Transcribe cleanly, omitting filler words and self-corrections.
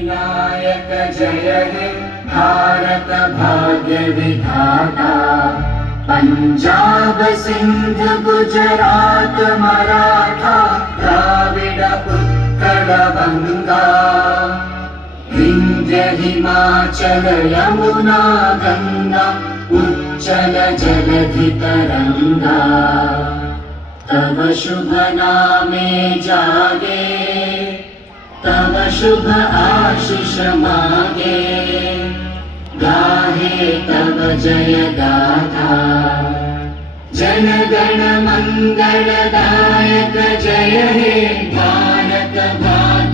विनायक जय हे भारत भाग्य विधाता। पंजाब सिंध गुजरात मराठा द्राविड उत्कल गंगा। विंध्य हिमाचल यमुना गंगा उच्चल जलधि तरंगा। तव शुभ नामे जागे तव शुभ आशीष मागे। गाहे तव जय गाथा जन गण मंगलदायक जय हे भारत भाग्य